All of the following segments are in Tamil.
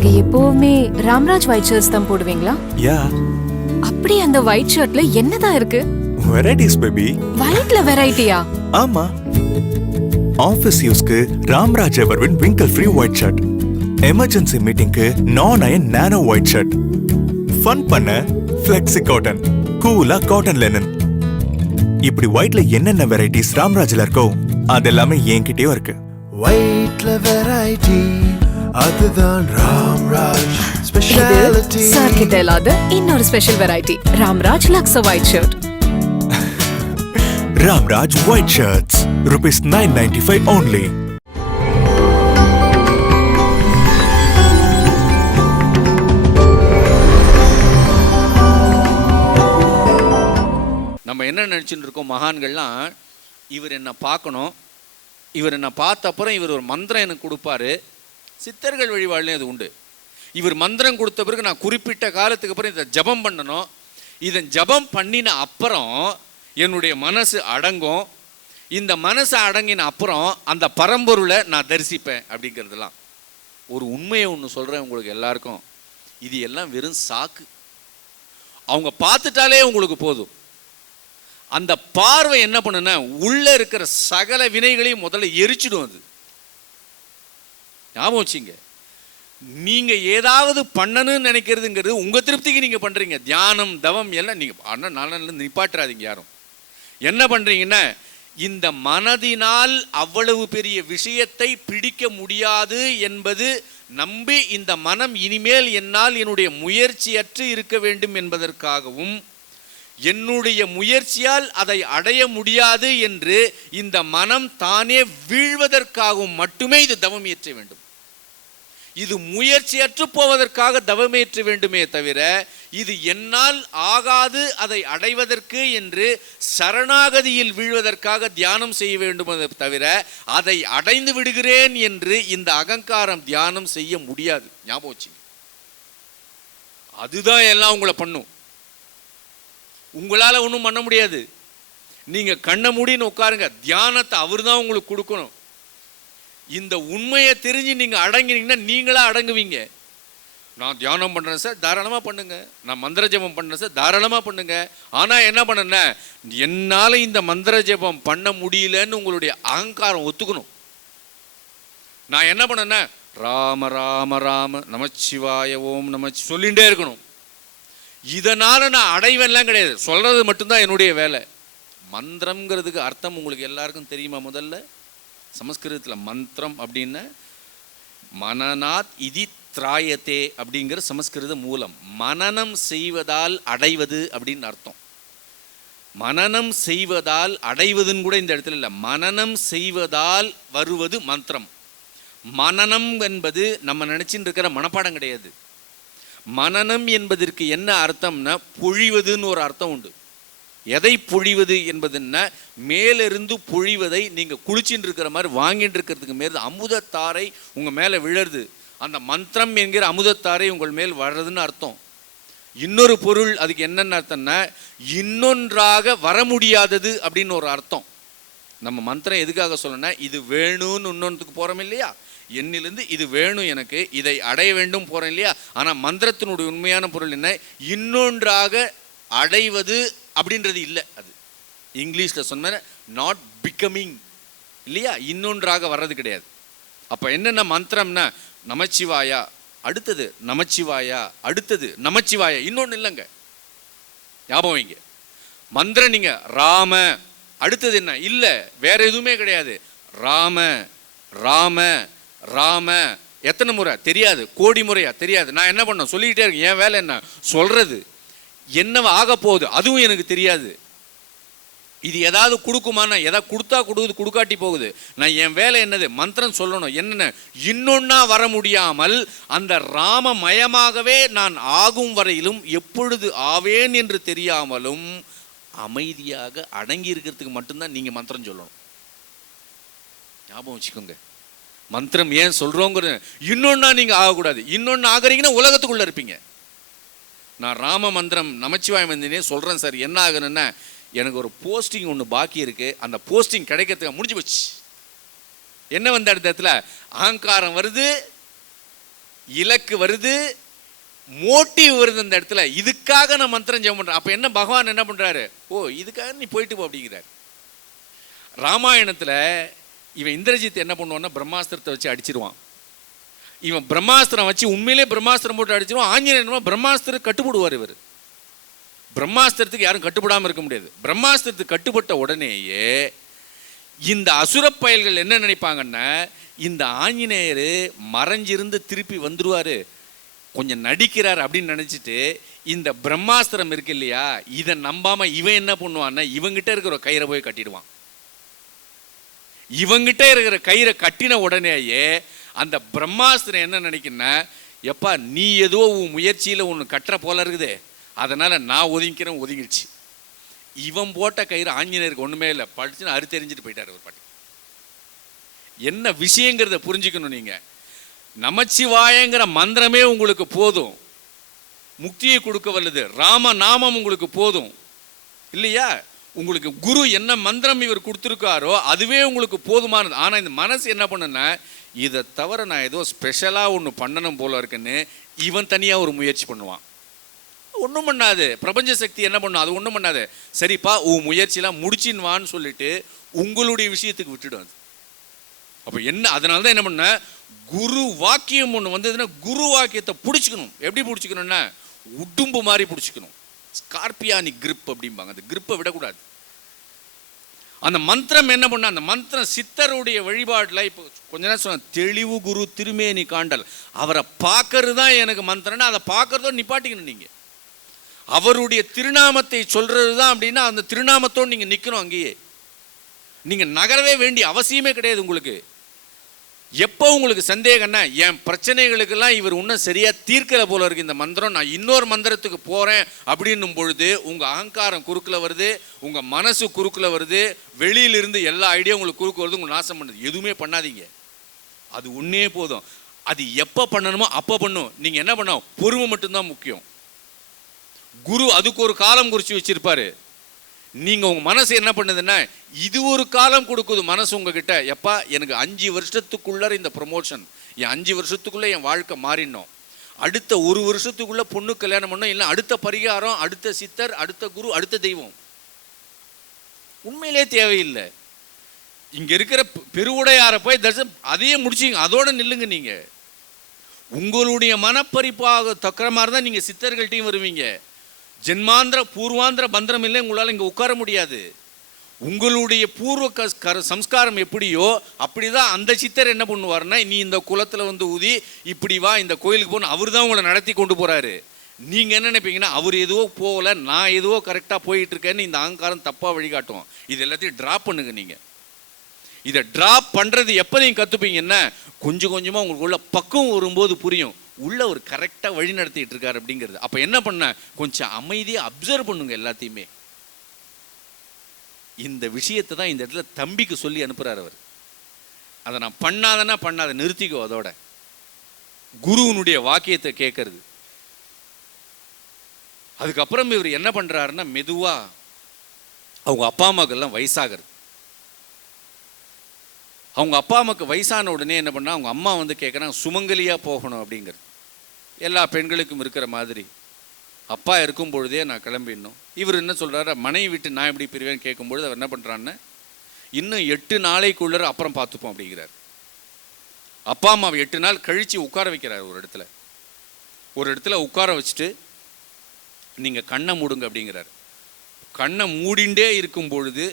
நீங்க எப்பவுமே ராம்ராஜ் ஒயிட் ஷர்ட்ஸ் தான் போடுவீங்களா? யா. அப்படி அந்த ஒயிட் ஷர்ட்ல என்னதான் இருக்கு? Varieties baby. ஒயிட்ல வெரைட்டியா? ஆமா. ஆபீஸ் யூஸ்க்கு Ramraj Everwin wrinkle free white shirt. Emergency மீட்டிங்க்கு நான் iron nano white shirt. Fun பண்ண ஃப்ளெக்ஸி காட்டன், கூலா காட்டன் லெனன். இப்படி ஒயிட்ல என்னென்ன வெரைட்டிஸ் ராம்ராஜ்ல இருக்கோ அதெல்லாமே என்கிட்டயும் இருக்கு. ஒயிட்ல வெரைட்டி அதுதான் ராம்ராஜ் ஸ்பெஷாலிட்டி. சார் கிட்ட இல்லாத இன்னொரு special variety Ramraj luxo white shirt. Ramraj white shirts ₹995 only. நம்ம என்ன நினச்சிட்டு இருக்கோம், மகான்கள்லாம் இவர் என்னை பார்க்கணும், இவர் என்னை பார்த்த அப்புறம் இவர் ஒரு மந்திரம் எனக்கு கொடுப்பாரு. சித்தர்கள் வழிபாடுலேயும் அது உண்டு. இவர் மந்திரம் கொடுத்த பிறகு நான் குறிப்பிட்ட காலத்துக்கு அப்புறம் இதை ஜபம் பண்ணணும். இதை ஜபம் பண்ணின அப்புறம் என்னுடைய மனசு அடங்கும். இந்த மனசு அடங்கின அப்புறம் அந்த பரம்பொருளை நான் தரிசிப்பேன் அப்படிங்கிறதுலாம் ஒரு உண்மையை ஒன்று சொல்கிறேன் உங்களுக்கு எல்லாருக்கும். இது எல்லாம் வெறும் சாக்கு. அவங்க பார்த்துட்டாலே உங்களுக்கு போதும். அந்த பார்வை என்ன பண்ணுன்னா உள்ள இருக்கிற சகல வினைகளையும் முதல்ல எரிச்சிடும். அது ஞாபகம் வச்சுங்க. நீங்க ஏதாவது பண்ணணும்னு நினைக்கிறதுங்கிறது உங்க திருப்திக்கு நீங்க பண்றீங்க. தியானம் தவம் எல்லாம் நீங்க நல்ல நிப்பாட்டுறாதீங்க. யாரும் என்ன பண்றீங்கன்னா இந்த மனதினால் அவ்வளவு பெரிய விஷயத்தை பிடிக்க முடியாது என்பது நம்பி இந்த மனம் இனிமேல் என்னால் என்னுடைய முயற்சியற்று இருக்க வேண்டும் என்பதற்காகவும் என்னுடைய முயற்சியால் அதை அடைய முடியாது என்று இந்த மனம் தானே வீழ்வதற்காகவும் மட்டுமே இது தவம் இயற்ற வேண்டும். இது முயற்சியற்று போவதற்காக தவமேற்ற வேண்டுமே தவிர இது என்னால் ஆகாது அதை அடைவதற்கு என்று சரணாகதியில் வீழ்வதற்காக தியானம் செய்ய வேண்டும் தவிர அதை அடைந்து விடுகிறேன் என்று இந்த அகங்காரம் தியானம் செய்ய முடியாது. ஞாபகம் வச்சு. அதுதான் எல்லாம் உங்களை பண்ணும். உங்களால் ஒன்றும் பண்ண முடியாது. நீங்கள் கண்ணை மூடின்னு உட்காருங்க. தியானத்தை அவர் தான் உங்களுக்கு கொடுக்கணும். இந்த உண்மையை தெரிஞ்சு நீங்கள் அடங்கினீங்கன்னா நீங்களா அடங்குவீங்க. நான் தியானம் பண்ணுறேன் சார், தாராளமாக பண்ணுங்க. நான் மந்திர ஜபம் பண்ணுறேன் சார், தாராளமாக பண்ணுங்க. ஆனால் என்ன பண்ணேன்னா என்னால் இந்த மந்திர ஜபம் பண்ண முடியலன்னு உங்களுடைய அகங்காரம் ஒத்துக்கணும். நான் என்ன பண்ணேன்னா ராம ராம ராம நமச்சிவாய ஓம் நம சொல்லிகிட்டே இருக்கணும். இதனால் நான் அடைவெல்லாம் கிடையாது, சொல்கிறது மட்டும்தான் என்னுடைய வேலை. மந்திரம்ங்கிறதுக்கு அர்த்தம் உங்களுக்கு எல்லாருக்கும் தெரியுமா? முதல்ல சமஸ்கிருதத்தில் மந்திரம் அப்படின்னா மனநாத் இதி திராயத்தே அப்படிங்கிற சமஸ்கிருத மூலம். மனனம் செய்வதால் அடைவது அப்படின்னு அர்த்தம். மனனம் செய்வதால் அடைவதுன்னு கூட இந்த இடத்துல இல்லை. மனனம் செய்வதால் வருவது மந்திரம். மனனம் என்பது நம்ம நினச்சின்னு இருக்கிற மனப்பாடம் கிடையாது. மனனம் என்பதற்கு என்ன அர்த்தம்னா பொழிவதுன்னு ஒரு அர்த்தம் உண்டு. எதை பொழிவது என்பதுன்னா மேலிருந்து பொழிவதை நீங்கள் குளிச்சுட்டு இருக்கிற மாதிரி வாங்கிட்டு இருக்கிறதுக்கு மேல் அமுதத்தாரை உங்கள் மேலே விழருது. அந்த மந்திரம் என்கிற அமுதத்தாரை உங்கள் மேல் வர்றதுன்னு அர்த்தம். இன்னொரு பொருள் அதுக்கு என்னென்ன அர்த்தம்னா இன்னொன்றாக வர முடியாதது அப்படின்னு ஒரு அர்த்தம். நம்ம மந்திரம் எதுக்காக சொல்லணும்னா இது வேணும்னு இன்னொன்றுக்கு போகிறோம் இல்லையா, என்னிலிருந்து இது வேணும், எனக்கு இதை அடைய வேண்டும் போகிறேன் இல்லையா. ஆனால் மந்திரத்தினுடைய உண்மையான பொருள் என்ன? இன்னொன்றாக அடைவது அப்படின்றது இல்லை. அது இங்கிலீஷில் சொன்ன நாட் பிகமிங் இல்லையா, இன்னொன்றாக வர்றது கிடையாது. அப்போ என்னென்ன மந்திரம்னா நமச்சிவாயா, அடுத்தது நமச்சிவாயா, அடுத்தது நமச்சிவாயா, இன்னொன்று இல்லைங்க. ஞாபகம் வைங்க. மந்திரம் நீங்கள் ராம, அடுத்தது என்ன இல்லை, வேற எதுவுமே கிடையாது. ராம ராம ராம எத்தனை முறை தெரியாது, கோடி முறையா தெரியாது. நான் என்ன பண்ண சொல்லிக்கிட்டே இருக்கேன். என் வேலை என்ன? சொல்றது. என்னவா ஆக போகுது அதுவும் எனக்கு தெரியாது. இது ஏதாவது கொடுக்குமானா எதாவது கொடுத்தா கொடுக்குது, கொடுக்காட்டி போகுது. நான் என் வேலை என்னது? மந்திரம் சொல்லணும். என்னென்ன இன்னொன்னா வர முடியாமல் அந்த ராமமயமாகவே நான் ஆகும் வரையிலும் எப்பொழுது ஆவேன் என்று தெரியாமலும் அமைதியாக அடங்கி இருக்கிறதுக்கு மட்டும்தான் நீங்கள் மந்திரம் சொல்லணும். ஞாபகம் வச்சுக்கோங்க. மந்திரம் ஏன் சொல்கிறோங்கிற இன்னொன்னா நீங்கள் ஆகக்கூடாது. இன்னொன்று ஆகிறீங்கன்னா உலகத்துக்குள்ளே இருப்பீங்க. நான் ராம மந்திரம் நமச்சிவாய மந்திரனே சொல்கிறேன் சார், என்ன ஆகணுன்னா எனக்கு ஒரு போஸ்டிங் ஒன்று பாக்கி இருக்குது, அந்த போஸ்டிங் கிடைக்கிறதுக்கு முடிஞ்சு போச்சு. என்ன வந்த இடத்துல அகங்காரம் வருது, இலக்கு வருது, மோட்டிவ் வருது அந்த இடத்துல. இதுக்காக நான் மந்திரம் ஜெபம் பண்றேன். அப்ப என்ன பகவான் என்ன பண்றாரு? ஓ இதுக்காக நீ போயிட்டு போ அப்படிங்கிறார். ராமாயணத்துல இவன் இந்திரஜித் என்ன பண்ணுவான்னா பிரம்மாஸ்திரத்தை வச்சு அடிச்சிருவான். இவன் பிரம்மாஸ்திரம் வச்சு உண்மையிலே பிரம்மாஸ்திரம் போட்டு அடிச்சிருவான். ஆஞ்சநேயன் பிரம்மாஸ்திரம் கட்டுப்படுவார். இவர் பிரம்மாஸ்திரத்துக்கு யாரும் கட்டுப்படாமல் இருக்க முடியாது. பிரம்மாஸ்திரத்துக்கு கட்டுப்பட்ட உடனேயே இந்த அசுர பயல்கள் என்ன நினைப்பாங்கன்னா, இந்த ஆஞ்சநேயர் மறைஞ்சிருந்து திருப்பி வந்துருவாரு, கொஞ்சம் நடிக்கிறார் அப்படின்னு நினைச்சிட்டு இந்த பிரம்மாஸ்திரம் இருக்கு இல்லையா, இதை நம்பாம இவன் என்ன பண்ணுவான்னா இவங்கிட்ட இருக்கிற ஒரு கயிறை போய் கட்டிடுவான். இவங்கிட்ட இருக்கிற கயிறை கட்டின உடனேயே அந்த பிரம்மாஸ்திரம் என்ன நினைக்குன்னா, எப்பா நீ ஏதோ உன் முயற்சியில் ஒன்று கட்டுற போல இருக்குதே, அதனால நான் ஒதுங்கிக்கிறேன், ஒதுங்கிடுச்சு. இவன் போட்ட கயிறு ஆஞ்சநேயருக்கு ஒன்றுமே இல்லை, படிச்சுன்னு அறுத்தெறிஞ்சிட்டு போயிட்டார் ஒரு பாட்டி. என்ன விஷயங்கிறத புரிஞ்சுக்கணும். நீங்கள் நமச்சிவாயங்கிற மந்திரமே உங்களுக்கு போதும், முக்தியை கொடுக்க வல்லது. ராம நாமம் உங்களுக்கு போதும் இல்லையா? உங்களுக்கு குரு என்ன மந்திரம் இவர் கொடுத்துருக்காரோ அதுவே உங்களுக்கு போதுமானது. ஆனால் இந்த மனசு என்ன பண்ணுன்னா, இதை தவிர நான் ஏதோ ஸ்பெஷலாக ஒன்று பண்ணணும் போல இருக்குன்னு இவன் தனியாக ஒரு முயற்சி பண்ணுவான். ஒன்றும் பண்ணாது. பிரபஞ்ச சக்தி என்ன பண்ணும்? அது ஒன்றும் பண்ணாது. சரிப்பா உன் முயற்சியெல்லாம் முடிச்சின்வான்னு சொல்லிட்டு உங்களுடைய விஷயத்துக்கு விட்டுடும் அது. அப்போ என்ன, அதனால தான் என்ன பண்ண, குரு வாக்கியம் ஒன்று வந்ததுன்னா குரு வாக்கியத்தை பிடிச்சிக்கணும். எப்படி பிடிச்சிக்கணும்னா உடும்பு மாதிரி பிடிச்சிக்கணும். ஸ்கார்பியானி கிரிப் அப்படிம்பாங்க. அந்த கிரிப்பை விடக்கூடாது. அந்த மந்திரம் என்ன பண்ண, அந்த மந்திரம் சித்தருடைய வழிபாட்டில் இப்போ கொஞ்ச நேரம் சொன்ன தெளிவு குரு திருமேனி காண்டல், அவரை பார்க்கறது தான் எனக்கு மந்திரம்னா அதை பார்க்கறதோ நிப்பாட்டிக்கணும். நீங்கள் அவருடைய திருநாமத்தை சொல்றது தான் அப்படின்னா அந்த திருநாமத்தோடு நீங்கள் நிற்கணும். அங்கேயே நீங்கள் நகரவே வேண்டிய அவசியமே கிடையாது. உங்களுக்கு எப்போ உங்களுக்கு சந்தேகம்னா, என் பிரச்சனைகளுக்கெல்லாம் இவர் இன்னும் சரியாக தீர்க்கலை போல இருக்கு இந்த மந்திரம், நான் இன்னொரு மந்திரத்துக்கு போகிறேன் அப்படின்னும் பொழுது உங்கள் அகங்காரம் குறுக்கில் வருது, உங்கள் மனசு குறுக்கில் வருது, வெளியிலிருந்து எல்லா ஐடியா உங்களுக்கு குறுக்கு வருது, உங்களுக்கு நாசம் பண்ணுது. எதுவுமே பண்ணாதீங்க. அது ஒன்றே போதும். அது எப்போ பண்ணணுமோ அப்போ பண்ணும். நீங்கள் என்ன பண்ணோம், பொறுமை மட்டும்தான் முக்கியம். குரு அதுக்கு ஒரு காலம் குறித்து வச்சிருப்பாரு. நீங்கள் உங்கள் மனசு என்ன பண்ணுதுன்னா, இது ஒரு காலம் கொடுக்குது மனசு உங்ககிட்ட. எப்பா எனக்கு 5 வருஷத்துக்குள்ள இந்த ப்ரொமோஷன், என் 5 வருஷத்துக்குள்ளே என் வாழ்க்கை மாறிடணும், அடுத்த 1 வருஷத்துக்குள்ளே பொண்ணு கல்யாணம் பண்ணணும், இல்லை அடுத்த பரிகாரம், அடுத்த சித்தர், அடுத்த குரு, அடுத்த தெய்வம். உண்மையிலே தேவையில்லை. இங்கே இருக்கிற பெருவுடையாரை போய் தரிசனம் அதையே முடிச்சிங்க, அதோட நில்லுங்க. நீங்கள் உங்களுடைய மனப்பறிப்பாக தக்கிற மாதிரி தான் நீங்கள் சித்தர்கள்ட்டையும் வருவீங்க. ஜென்மாந்திர பூர்வாந்திர பந்திரம் இல்லை, உங்களால் இங்கே உட்கார முடியாது. உங்களுடைய பூர்வ சம்ஸ்காரம் எப்படியோ அப்படிதான் அந்த சித்தர் என்ன பண்ணுவார்னா, நீ இந்த குளத்தில் வந்து ஊதி இப்படி வா இந்த கோயிலுக்கு போகணும், அவர் தான் உங்களை நடத்தி கொண்டு போகிறாரு. நீங்கள் என்ன நினைப்பீங்கன்னா, அவர் எதுவோ போகலை, நான் எதுவோ கரெக்டாக போயிட்டு இருக்கேன்னு இந்த அகங்காரம் தப்பாக வழிகாட்டும். இது எல்லாத்தையும் ட்ராப் பண்ணுங்க. நீங்கள் இதை ட்ராப் பண்ணுறது எப்போ நீங்கள் கற்றுப்பீங்கன்னா, கொஞ்சம் கொஞ்சமாக உங்களுக்குள்ள பக்குவம் வரும்போது புரியும், உள்ள ஒரு கரெக்டாக வழி நடத்திட்டு இருக்காரு அப்படிங்கிறது. அப்போ என்ன பண்ண, கொஞ்சம் அமைதியாக அப்சர்வ் பண்ணுங்க எல்லாத்தையுமே. இந்த விஷயத்தை தான் இந்த இடத்துல தம்பிக்கு சொல்லி அனுப்புகிறார் அவர். அதை நான் பண்ணாதன்னா பண்ணாத நிறுத்திக்கோ. அதோட குருவனுடைய வாக்கியத்தை கேட்கறது. அதுக்கப்புறம் இவர் என்ன பண்ணுறாருன்னா, மெதுவாக அவங்க அப்பா அம்மாக்கெல்லாம் வயசாகிறது. அவங்க அப்பா அம்மாவுக்கு வயசான உடனே என்ன பண்ணால், அவங்க அம்மா வந்து கேட்குறாங்க சுமங்கலியாக போகணும் அப்படிங்கிறது. எல்லா பெண்களுக்கும் இருக்கிற மாதிரி அப்பா இருக்கும் பொழுதே நான் கிளம்பிடணும். இவர் என்ன சொல்கிறாரு, மனைவி விட்டு நான் எப்படி பிரிவேன்னு கேட்கும்பொழுது அவர் என்ன பண்ணுறான்னு, இன்னும் 8 நாளைக்குள்ள அப்புறம் பார்த்துப்போம் அப்படிங்கிறார். அப்பா அம்மாவை 8 நாள் கழித்து உட்கார வைக்கிறார். ஒரு இடத்துல உட்கார வச்சுட்டு நீங்கள் கண்ணை மூடுங்க அப்படிங்கிறார். கண்ணை மூடிண்டே இருக்கும் பொழுது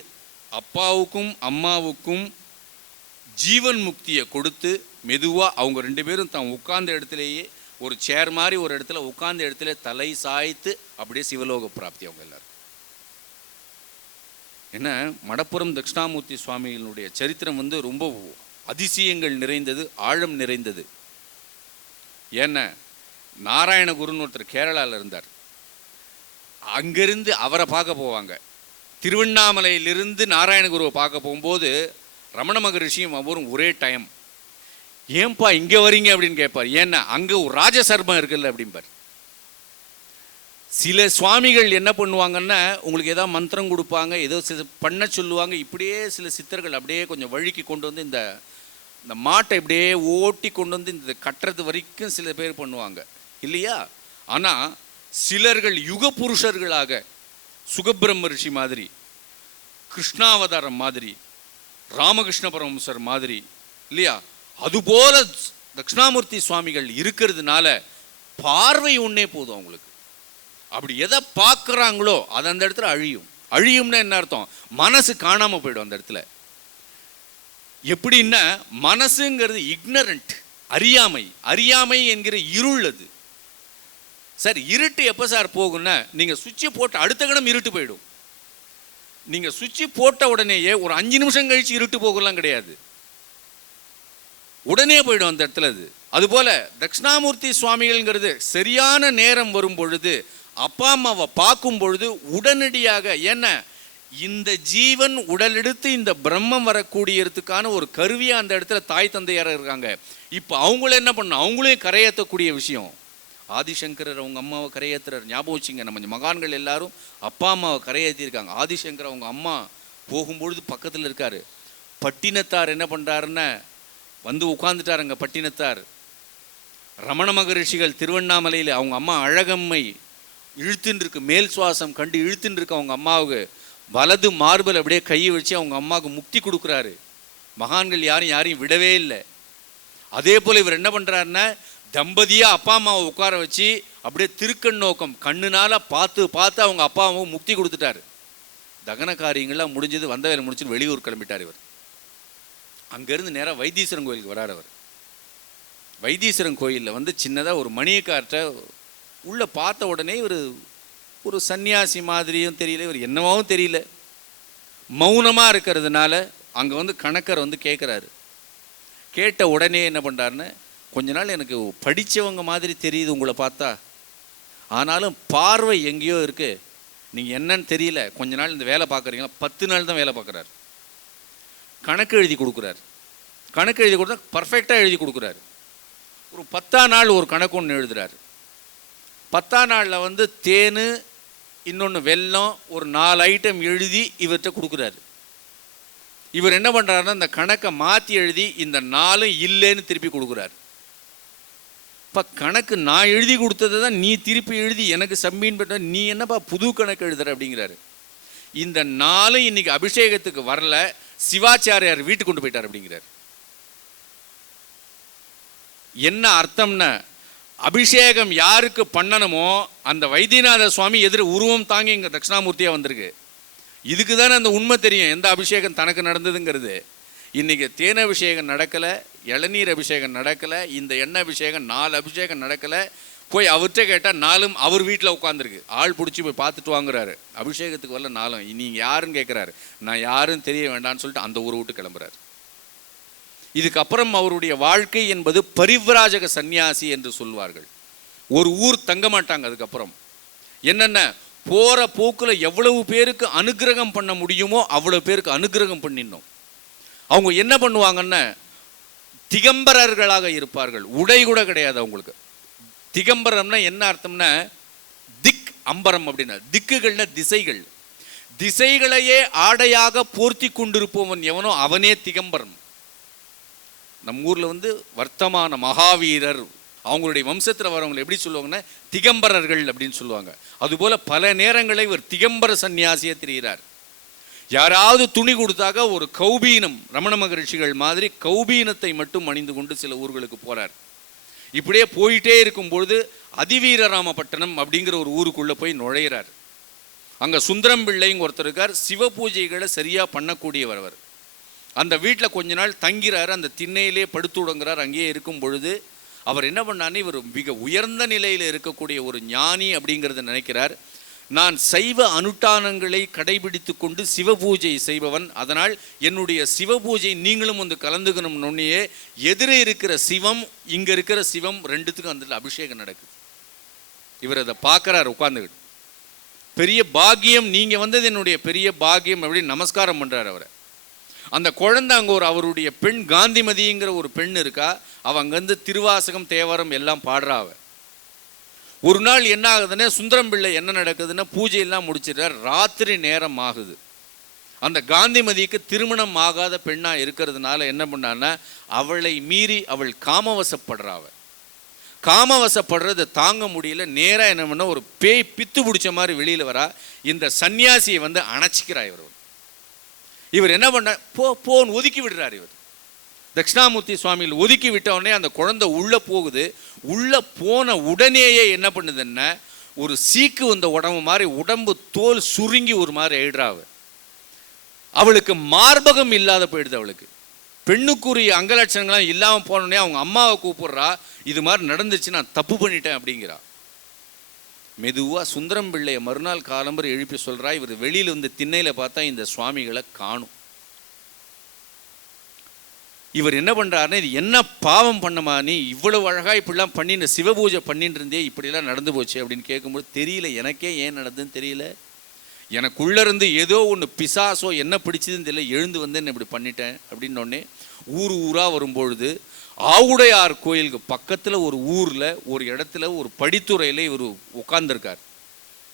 அப்பாவுக்கும் அம்மாவுக்கும் ஜீவன் முக்தியை கொடுத்து மெதுவாக அவங்க 2 பேரும் தான் உட்கார்ந்த இடத்துலையே ஒரு சேர் மாதிரி ஒரு இடத்துல உட்கார்ந்த இடத்துல தலை சாய்த்து அப்படியே சிவலோக பிராப்தி அவங்க எல்லாரும். என்ன, மடப்புரம் தட்சிணாமூர்த்தி சுவாமிகளுடைய சரித்திரம் வந்து ரொம்ப அதிசயங்கள் நிறைந்தது, ஆழம் நிறைந்தது. ஏன்னா நாராயணகுருன்னு ஒருத்தர் கேரளாவில் இருந்தார். அங்கிருந்து அவரை பார்க்க போவாங்க. திருவண்ணாமலையிலிருந்து நாராயணகுருவை பார்க்க போகும்போது ரமண மகரிஷியும் அவரும் ஒரே டைம், ஏன்பா இங்கே வரீங்க அப்படின்னு கேட்பார். ஏன்னா அங்கே ஒரு ராஜசர்மம் இருக்குல்ல அப்படிம்பார். சில சுவாமிகள் என்ன பண்ணுவாங்கன்னா, உங்களுக்கு ஏதாவது மந்திரம் கொடுப்பாங்க, ஏதோ பண்ண சொல்லுவாங்க. இப்படியே சில சித்தர்கள் அப்படியே கொஞ்சம் வழிக்கு கொண்டு வந்து இந்த இந்த மாட்டை இப்படியே ஓட்டி கொண்டு வந்து இந்த கட்டுறது வரைக்கும் சில பேர் பண்ணுவாங்க இல்லையா? ஆனால் சிலர்கள் யுக புருஷர்களாக சுகபிரம்ம ரிஷி மாதிரி, கிருஷ்ணாவதாரம் மாதிரி, ராமகிருஷ்ண பரமஹம்சர் மாதிரி இல்லையா, அதுபோல தட்சிணாமூர்த்தி சுவாமிகள் இருக்கிறதுனால பார்வை ஒன்றே போதும் அவங்களுக்கு. அப்படி எதை பார்க்குறாங்களோ அது அந்த இடத்துல அழியும். அழியும்னா என்ன அர்த்தம்? மனசு காணாமல் போயிடும் அந்த இடத்துல. எப்படின்னா மனசுங்கிறது இக்னரண்ட், அறியாமை. அறியாமை என்கிற இருள் அது. சார் இருட்டு எப்போ சார் போகும்னா, நீங்கள் சுவிட்சை போட்டு அடுத்த கணம் இருட்டு போயிடும். நீங்கள் சுவிட்சு போட்ட உடனேயே ஒரு 5 நிமிஷம் கழிச்சு இருட்டு போகலாம் கிடையாது, உடனே போயிடும் அந்த இடத்துல. அது அதுபோல தட்சிணாமூர்த்தி சுவாமிகள்ங்கிறது சரியான நேரம் வரும் பொழுது, அப்பா அம்மாவை பார்க்கும் பொழுது உடனடியாக, என்ன இந்த ஜீவன் உடல் எடுத்து இந்த பிரம்மம் வரக்கூடியதுக்கான ஒரு கருவியாக அந்த இடத்துல தாய் தந்தையாராக இருக்காங்க. இப்போ அவங்கள என்ன பண்ணணும்? அவங்களையும் கரையேற்றக்கூடிய விஷயம். ஆதிசங்கரர் அவங்க அம்மாவை கரையேற்றுறார். ஞாபகம் வச்சுங்க, நம்ம மகான்கள் எல்லாரும் அப்பா அம்மாவை கரையேற்றிருக்காங்க. ஆதிசங்கர் அவங்க அம்மா போகும்பொழுது பக்கத்தில் இருக்கார். பட்டினத்தார் என்ன பண்ணுறாருன்னா வந்து உட்காந்துட்டாருங்க. பட்டினத்தார் ரமண மகரிஷிகள் திருவண்ணாமலையில் அவங்க அம்மா அழகம்மை இழுத்துன்னு இருக்கு, மேல் சுவாசம் கண்டு இழுத்துன்னு இருக்கு அவங்க அம்மாவுக்கு. வலது மார்பல் அப்படியே கையை வச்சு அவங்க அம்மாவுக்கு முக்தி கொடுக்குறாரு. மகான்கள் யாரையும் விடவே இல்லை. அதே போல் இவர் என்ன பண்ணுறாருன்னா, தம்பதியாக அப்பா அம்மாவை உட்கார வச்சு அப்படியே திருக்கண் நோக்கம் கண்ணுனால பார்த்து பார்த்து அவங்க அப்பா அம்மாவை முக்தி கொடுத்துட்டாரு. தகன காரியங்கள்லாம் முடிஞ்சது, வந்த வேலை முடிச்சுன்னு வெளியூர் கிளம்பிட்டார் இவர். அங்கேருந்து நேராக வைத்தீஸ்வரன் கோயிலுக்கு வரார் அவர். வைத்தீஸ்வரன் கோயிலில் வந்து சின்னதாக ஒரு மணியக்கார்ட்ட உள்ளே பார்த்த உடனே இவர் ஒரு சன்னியாசி மாதிரியும் தெரியல, இவர் என்னவாவும் தெரியல, மௌனமாக இருக்கிறதுனால அங்கே வந்து கணக்கர் வந்து கேட்குறாரு. கேட்ட உடனே என்ன பண்ணுறாருன்னு, கொஞ்ச நாள் எனக்கு படித்தவங்க மாதிரி தெரியுது உங்களை பார்த்தா, ஆனாலும் பார்வை எங்கேயோ இருக்குது, நீங்கள் என்னன்னு தெரியல, கொஞ்ச நாள் இந்த வேலை பார்க்குறீங்களா? 10 நாள் தான் வேலை பார்க்குறாரு. கணக்கு எழுதி கொடுக்குறாரு. கணக்கு எழுதி கொடுத்தா பர்ஃபெக்டாக எழுதி கொடுக்குறாரு. ஒரு 10ஆம் நாள் ஒரு கணக்கு ஒன்று எழுதுறாரு. 10ஆம் நாளில் வந்து தேன், இன்னொன்று வெல்லம், ஒரு 4 ஐட்டம் எழுதி இவர்கிட்ட கொடுக்குறாரு. இவர் என்ன பண்ணுறாருன்னா இந்த கணக்கை மாற்றி எழுதி இந்த 4 இல்லைன்னு திருப்பி கொடுக்குறாரு. இப்போ கணக்கு நான் எழுதி கொடுத்ததை தான் நீ திருப்பி எழுதி எனக்கு சப்மிட் பண்ண, நீ என்னப்பா புது கணக்கு எழுதுற அப்படிங்கிறாரு. இந்த 4 இன்னைக்கு அபிஷேகத்துக்கு வரல, சிவாச்சாரியார் வீட்டுக்கு கொண்டு போயிட்டார் அப்படிங்கிறார். என்ன அர்த்தம்னா, அபிஷேகம் யாருக்கு பண்ணணுமோ அந்த வைத்தியநாத சுவாமி எதிர உருவம் தாங்கி இங்கே தட்சிணாமூர்த்தியாக வந்திருக்கு. இதுக்கு தானே அந்த உண்மை தெரியும், எந்த அபிஷேகம் தனக்கு நடந்ததுங்கிறது. இன்றைக்கி தேன் அபிஷேகம் நடக்கலை, இளநீர் அபிஷேகம் நடக்கலை, இந்த எண்ணெய் அபிஷேகம் 4 அபிஷேகம் நடக்கலை. போய் அவர்கிட்ட கேட்டால் 4 அவர் வீட்டில் உட்காந்துருக்கு. ஆள் பிடிச்சி போய் பார்த்துட்டு வாங்குறாரு. அபிஷேகத்துக்கு வரல 4, நீங்கள் யாருன்னு கேட்குறாரு. நான் யாருன்னு தெரிய வேண்டான்னு சொல்லிட்டு அந்த ஊரை விட்டு கிளம்புறாரு. இதுக்கப்புறம் அவருடைய வாழ்க்கை என்பது பரிவ்ராஜக சந்நியாசி என்று சொல்வார்கள். ஒரு ஊர் தங்க மாட்டாங்க. அதுக்கப்புறம் என்னென்ன, போகிற போக்கில் எவ்வளவு பேருக்கு அனுகிரகம் பண்ண முடியுமோ அவ்வளோ பேருக்கு அனுகிரகம் பண்ணிடணும். அவங்க என்ன பண்ணுவாங்கன்னா திகம்பரர்களாக இருப்பார்கள். உடை கூட கிடையாது அவங்களுக்கு. திகம்பரம்னா என்ன அர்த்தம்னா, திக் அம்பரம் அப்படின்னா திக்குகள்னா திசைகள். திசைகளையே ஆடையாக போர்த்தி கொண்டிருப்பவன் எவனோ அவனே திகம்பரம். நம்ம ஊரில் வந்து வர்த்தமான மகாவீரர், அவங்களுடைய வம்சத்தில் வரவங்களை எப்படி சொல்லுவாங்கன்னா திகம்பரர்கள் அப்படின்னு சொல்லுவாங்க. அதுபோல் பல நேரங்களை இவர் திகம்பர சந்நியாசியை தெரிகிறார். யாராவது துணி கொடுத்தாக்க ஒரு கௌபீனம், ரமண மகரிஷிகள் மாதிரி கௌபீனத்தை மட்டும் அணிந்து கொண்டு சில ஊர்களுக்கு போகிறார். இப்படியே போயிட்டே இருக்கும்பொழுது அதிவீரராமப்பட்டினம் அப்படிங்கிற ஒரு ஊருக்குள்ளே போய் நுழையிறார். அங்கே சுந்தரம் பிள்ளைங்க ஒருத்தர் இருக்கார். சிவ பூஜைகளை சரியாக பண்ணக்கூடியவர் அவர். அந்த வீட்டில் கொஞ்ச நாள் தங்கிறார். அந்த திண்ணையிலே படுத்து உடங்குறார். அங்கேயே இருக்கும் பொழுது அவர் என்ன பண்ணான்னு, இவர் மிக உயர்ந்த நிலையில் இருக்கக்கூடிய ஒரு ஞானி அப்படிங்கிறத நினைக்கிறார். நான் சைவ அனுஷ்டானங்களை கடைபிடித்து கொண்டு சிவ பூஜை செய்பவன், அதனால் என்னுடைய சிவ பூஜை நீங்களும் வந்து கலந்துக்கணும்னே எதிரே இருக்கிற சிவம் இங்கே இருக்கிற சிவம் ரெண்டுத்துக்கும் அந்த அபிஷேகம் நடக்குது. இவர் அதை பார்க்குறார் உட்காந்துக்கிட்டு. பெரிய பாக்கியம், நீங்கள் வந்தது என்னுடைய பெரிய பாக்கியம் அப்படின்னு நமஸ்காரம் பண்ணுறார் அவரை. அந்த குழந்தை அங்கே ஒரு அவருடைய பெண் காந்திமதிங்கிற ஒரு பெண் இருக்கா. அவள் அங்கேருந்து திருவாசகம் தேவாரம் எல்லாம் பாடுறா. அவ ஒரு நாள் என்ன ஆகுதுன்னா, சுந்தரம் பிள்ளை என்ன நடக்குதுன்னா பூஜையெல்லாம் முடிச்சிடுறார். ராத்திரி நேரம் ஆகுது. அந்த காந்திமதிக்கு திருமணம் ஆகாத பெண்ணா இருக்கிறதுனால என்ன பண்ணான்னா அவளை மீறி அவள் காமவசப்படுறதை தாங்க முடியல. நேராக என்ன பண்ண ஒரு பேய் பித்து பிடிச்ச மாதிரி வெளியில் வரா. இந்த சன்னியாசியை வந்து அணைச்சிக்கிறா. இவர் என்ன பண்ண போன்னு ஒதுக்கி விடுறார். இவர் தட்சிணாமூர்த்தி சுவாமிகள் ஒதுக்கி விட்ட உடனே அந்த குழந்தை உள்ளே போகுது. உள்ளே போன உடனேயே என்ன பண்ணுதுன்னா ஒரு சீக்கு வந்த உடம்பு மாதிரி உடம்பு தோல் சுருங்கி ஒரு மாதிரி ஆயிடுறாவ. அவளுக்கு மார்பகம் இல்லாத போயிடுது. அவளுக்கு பெண்ணுக்குரிய அங்கலட்சணங்கள்லாம் இல்லாமல் போனோடனே அவங்க அம்மாவை கூப்பிடுறா. இது மாதிரி நடந்துச்சு, நான் தப்பு பண்ணிட்டேன் அப்படிங்கிறா. மெதுவாக சுந்தரம் பிள்ளைய மறுநாள் காலம்பர் எழுப்பி சொல்கிறா. இவர் வெளியில் வந்து திண்ணையில் பார்த்தா இந்த சுவாமிகளை காணும். இவர் என்ன பண்ணுறாருன்னா, இது என்ன பாவம் பண்ணமா, நீ இவ்வளவு அழகாக இப்படிலாம் பண்ணி இந்த சிவபூஜை பண்ணிட்டு இருந்தே இப்படிலாம் நடந்து போச்சு அப்படின்னு கேட்கும்போது, தெரியல எனக்கே ஏன் நடந்ததுன்னு தெரியல, எனக்குள்ளேருந்து ஏதோ ஒன்று பிசாசோ என்ன பிடிச்சதுன்னு தெரியல, எழுந்து வந்தேன்னு இப்படி பண்ணிட்டேன் அப்படின்னோடனே ஊராக வரும்பொழுது ஆவுடையார் கோயிலுக்கு பக்கத்தில் ஒரு ஊரில் ஒரு இடத்துல ஒரு படித்துறையில் இவர் உட்கார்ந்துருக்கார்.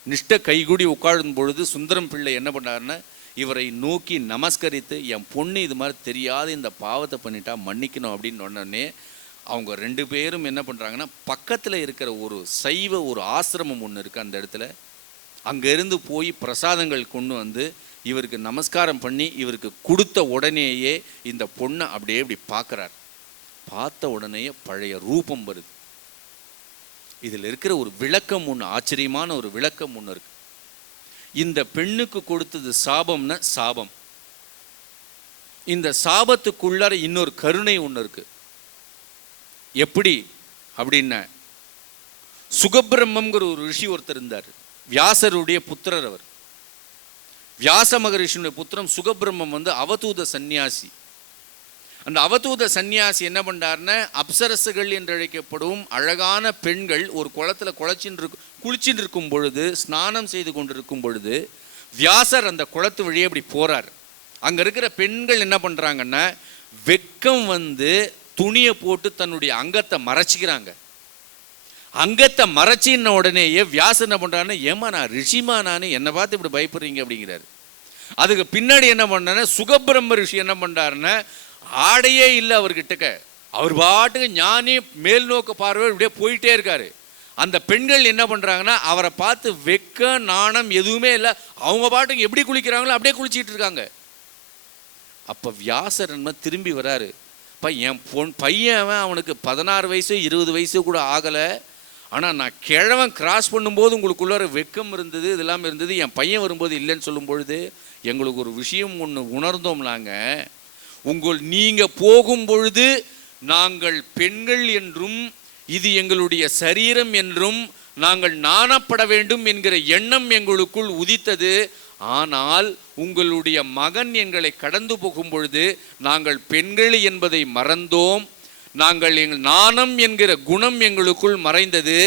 நிஷ்ட கைகூடி உட்காரும் பொழுது சுந்தரம் பிள்ளை என்ன பண்ணாருன்னா இவரை நோக்கி நமஸ்கரித்து, என் பொண்ணு இது மாதிரி தெரியாத இந்த பாவத்தை பண்ணிட்டா மன்னிக்கணும் அப்படின்னு சொன்னோடனே அவங்க ரெண்டு பேரும் என்ன பண்ணுறாங்கன்னா பக்கத்தில் இருக்கிற ஒரு சைவ ஒரு ஆசிரமம் ஒன்று இருக்குது. அந்த இடத்துல அங்கேருந்து போய் பிரசாதங்கள் கொண்டு வந்து இவருக்கு நமஸ்காரம் பண்ணி இவருக்கு கொடுத்த உடனேயே இந்த பொண்ணை அப்படியே இப்படி பார்க்குறார். பார்த்த உடனேயே பழைய ரூபம் வருது. இதில் இருக்கிற ஒரு விளக்கம் ஒன்று, ஆச்சரியமான ஒரு விளக்கம் ஒன்று இருக்கு. இந்த பெண்ணுக்கு கொடுத்தது சாபம்னா சாபம். இந்த சாபத்துக்குள்ளார இன்னொரு கருணை ஒன்று இருக்கு. எப்படி அப்படின்னா, சுகபிரம்மங்கிற ஒரு ரிஷி ஒருத்தர் இருந்தார். வியாசருடைய புத்திரர் அவர். வியாச மகரிஷியுடைய புத்திரம் சுகபிரம்மம் வந்து அவதூத சந்நியாசி. அந்த அவதூத சந்நியாசி என்ன பண்ணார்னா, அப்சரசுகள் என்று அழைக்கப்படும் அழகான பெண்கள் ஒரு குளத்தில் குளிச்சுட்டு இருக்கும் பொழுது, ஸ்நானம் செய்து கொண்டிருக்கும் பொழுது வியாசர் அந்த குளத்து வழியே அப்படி போறார். அங்க இருக்கிற பெண்கள் என்ன பண்றாங்கன்னா, வெக்கம் வந்து துணியை போட்டு தன்னுடைய அங்கத்தை மறைச்சிக்கிறாங்க. அங்கத்தை மறைச்சின்ன உடனேயே வியாசர் என்ன பண்றாருன்னா, ஏமா நான் ரிஷிமா, நான் என்னை பார்த்து இப்படி பயப்படுறீங்க அப்படிங்கிறாரு. அதுக்கு பின்னாடி என்ன பண்ணாருன்னா, சுகபிரம்ம ரிஷி என்ன பண்றாருன்னா, ஆடையே இல்லை அவர்கிட்டக்க, அவர் பாட்டுக்கு ஞானி மேல் நோக்க பார்வை இப்படியே போயிட்டே இருக்காரு. அந்த பெண்கள் என்ன பண்றாங்கன்னா, அவரை பார்த்து வெக்க நாணம் எதுவுமே இல்லை, அவங்க பாட்டுக்கு எப்படி குளிக்கிறாங்களோ அப்படியே குளிச்சிட்டு இருக்காங்க. அப்ப வியாசர் என்ன திரும்பி வராரு. என் பையன் அவனுக்கு 16 வயசு 20 வயசு கூட ஆகலை, ஆனால் நான் கிழவன் கிராஸ் பண்ணும்போது உங்களுக்குள்ளார வெக்கம் இருந்தது, இதெல்லாம் இருந்தது, என் பையன் வரும்போது இல்லைன்னு சொல்லும் பொழுது எங்களுக்கு ஒரு விஷயம் ஒன்று உணர்ந்தோம். நீங்கள் போகும் பொழுது நாங்கள் பெண்கள் என்றும் இது எங்களுடைய சரீரம் என்றும் நாங்கள் நாணப்பட வேண்டும் என்கிற எண்ணம் எங்களுக்குள் உதித்தது. ஆனால் உங்களுடைய மகன் எங்களை கடந்து போகும் பொழுது நாங்கள் பெண்கள் என்பதை மறந்தோம். நாங்கள் எங்கள் நாணம் என்கிற குணம் எங்களுக்குள் மறைந்தது.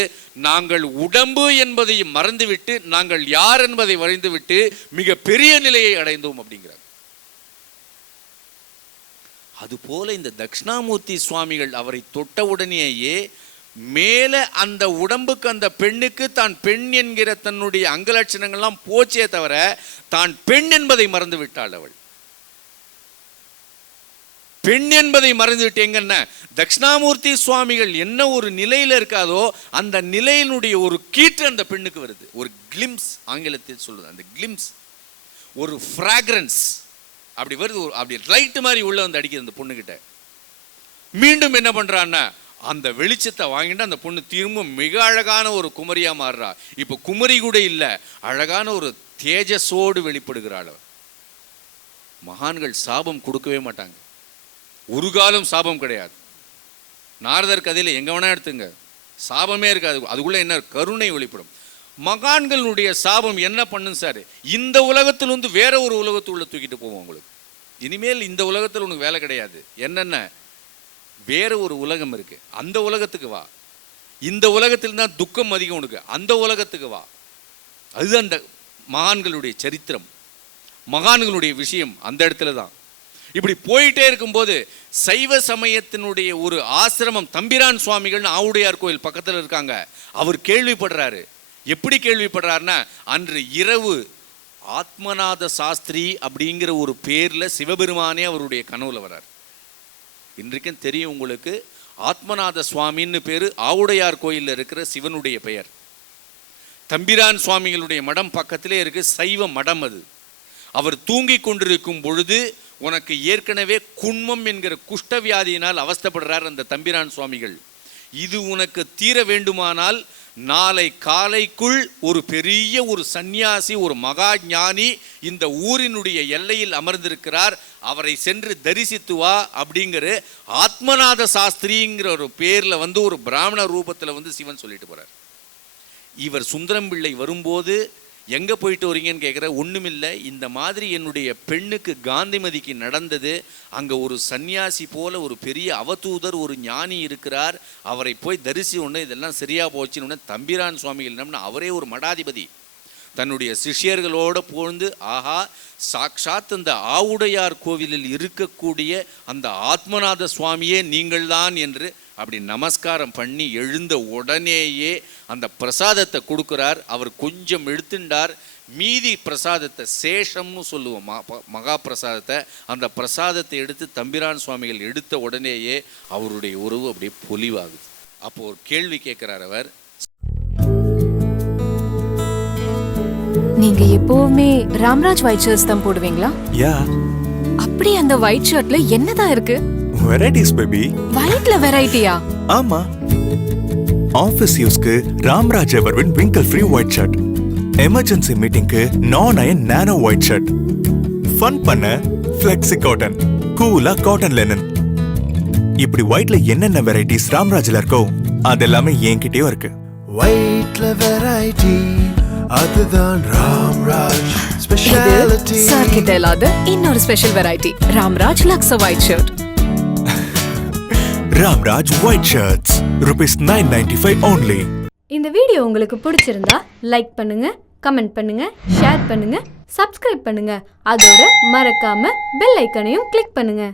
நாங்கள் உடம்பு என்பதை மறந்துவிட்டு நாங்கள் யார் என்பதை மறைந்துவிட்டு மிக பெரிய நிலையை அடைந்தோம் அப்படிங்கிறார். அதுபோல இந்த தட்சிணாமூர்த்தி சுவாமிகள் அவரை தொட்டவுடனேயே மேலே அந்த உடம்புக்கு அந்த பெண்ணுக்கு தான் பெண் என்கிற தன்னுடைய அங்கலட்சணங்கள்லாம் போச்சே தவிர தான் பெண் என்பதை மறந்து விட்டாள். அவள் பெண் என்பதை மறந்துவிட்டு எங்கன்னா, தட்சிணாமூர்த்தி சுவாமிகள் என்ன ஒரு நிலையில இருக்காதோ அந்த நிலையினுடைய ஒரு கீற்று அந்த பெண்ணுக்கு வருது. ஒரு கிளிம்ஸ் ஆங்கிலத்தில் சொல்லுது, அந்த கிளிம்ஸ் ஒரு ஃப்ராக்ரன்ஸ் அப்படி வருது. அப்படி லைட் மாதிரி உள்ள வந்து அடிக்குது அந்த பொண்ணுகிட்ட. மீண்டும் என்ன பண்றான்னா, அந்த வெளிச்சத்தை வாங்கிட்டு அந்த பொண்ணு திரும்ப மிக அழகான ஒரு குமரியா மாறுறா. இப்போ குமரி கூட இல்லை, அழகான ஒரு தேஜஸோடு வெளிப்படுகிறாள். மகான்கள் சாபம் கொடுக்கவே மாட்டாங்க, ஒரு காலம் சாபம் கிடையாது. நாரதர் கதையில் எங்க வேணா எடுத்துங்க, சாபமே இருக்காது. அதுக்குள்ள என்ன கருணை வெளிப்படும். மகான்களுடைய சாபம் என்ன பண்ணும் சார், இந்த உலகத்தில் வந்து வேற ஒரு உலகத்துக்குள்ள தூக்கிட்டு போவோம். உங்களுக்கு இனிமேல் இந்த உலகத்தில் உனக்கு வேலை கிடையாது. என்னென்ன வேற ஒரு உலகம் இருக்கு, அந்த உலகத்துக்கு வா. இந்த உலகத்தில் தான் துக்கம் அதிகம் உனக்கு, அந்த உலகத்துக்கு வா. அதுதான் அந்த மகான்களுடைய சரித்திரம், மகான்களுடைய விஷயம் அந்த இடத்துல தான். இப்படி போயிட்டே இருக்கும்போது சைவ சமயத்தினுடைய ஒரு ஆசிரமம் தம்பிரான் சுவாமிகள் ஆவுடையார் கோயில் பக்கத்தில் இருக்காங்க. அவர் கேள்விப்படுறாரு. எப்படி கேள்விப்படுறாருன்னா, அன்று இரவு ஆத்மநாத சாஸ்திரி அப்படிங்கிற ஒரு பேரில் சிவபெருமானே அவருடைய கனவுல வரார். இன்றைக்கும் தெரியும் உங்களுக்கு, ஆத்மநாத சுவாமின்னு பேர் ஆவுடையார் கோயிலில் இருக்கிற சிவனுடைய பெயர். தம்பிரான் சுவாமிகளுடைய மடம் பக்கத்திலே இருக்கு, சைவ மடம் அது. அவர் தூங்கி கொண்டிருக்கும் பொழுது உனக்கு ஏற்கனவே குண்மம் என்கிற குஷ்டவியாதியினால் அவஸ்தைப்படுறார் அந்த தம்பிரான் சுவாமிகள். இது உனக்கு தீர வேண்டுமானால் நாளை காலைக்குள் ஒரு பெரிய ஒரு சந்நியாசி, ஒரு மகா ஞானி இந்த ஊரினுடைய எல்லையில் அமர்ந்திருக்கிறார், அவரை சென்று தரிசித்து வா அப்படிங்கிற ஆத்மநாத சாஸ்திரிங்கிற ஒரு பேர்ல ஒரு பிராமண ரூபத்தில் சிவன் சொல்லிட்டு போறார். இவர் சுந்தரம் பிள்ளை வரும்போது எங்கே போயிட்டு வரீங்கன்னு கேட்குற, ஒன்றுமில்லை, இந்த மாதிரி என்னுடைய பெண்ணுக்கு காந்திமதிக்கு நடந்தது, அங்கே ஒரு சன்னியாசி போல ஒரு பெரிய அவதூதர் ஒரு ஞானி இருக்கிறார், அவரை போய் தரிசி ஒன்று இதெல்லாம் சரியாக போச்சுன்னு தம்பிரான் சுவாமிகள் என்னம்னா அவரே ஒரு மடாதிபதி தன்னுடைய சிஷ்யர்களோடு போந்து, ஆஹா சாக்ஷாத் அந்த ஆவுடையார் கோவிலில் இருக்கக்கூடிய அந்த ஆத்மநாத சுவாமியே நீங்கள்தான் என்று அப்படி நமஸ்காரம் பண்ணி எழுந்த உடனேயே அந்த பிரசாதத்தை கொடுக்குறார். அவர் கொஞ்சம் எடுத்துட்டார், மீதி பிரசாதத்தை சேஷம்னு சொல்லுவோம், மகா பிரசாதத்தை, அந்த பிரசாதத்தை எடுத்து தம்பிரான் சுவாமிகள் எடுத்த உடனேயே அவருடைய உறவு அப்படியே பொலிவாகுது. அப்போ ஒரு கேள்வி கேட்கிறார் அவர், நீங்க எப்பவுமே ராம்ராஜ் ஒயிட் ஷர்ட்ஸ் தான் போடுவீங்களா? யா. அப்படி அந்த ஒயிட் ஷர்ட்ல என்னதான் இருக்கு? Varieties baby. ஒயிட்ல வெரைட்டியா? ஆமா. ஆபீஸ் யூஸ்க்கு Ramraj Everwin wrinkle free white shirt, emergency மீட்டிங்க்கு நான் iron nano white shirt, fun பண்ண ஃப்ளெக்ஸி காட்டன், கூலா காட்டன் லெனன். இப்படி ஒயிட்ல என்னென்ன வெரைட்டிஸ் ராம்ராஜ்ல இருக்கோ அதெல்லாமே என்கிட்டயும் இருக்கு. ஒயிட்ல வெரைட்டி அதுதான் ராம்ராஜ் ஸ்பெஷாலிட்டி. சார் கிட்ட இல்லாத இன்னொரு special variety, Ramraj luxo white shirt. Ramraj white shirts ₹995 only. இந்த வீடியோ உங்களுக்கு பிடிச்சிருந்தா லைக் பண்ணுங்க, கமெண்ட் பண்ணுங்க, ஷேர் பண்ணுங்க, சப்ஸ்கிரைப் பண்ணுங்க. அதோட மறக்காம பெல் ஐகானையும் கிளிக் பண்ணுங்க.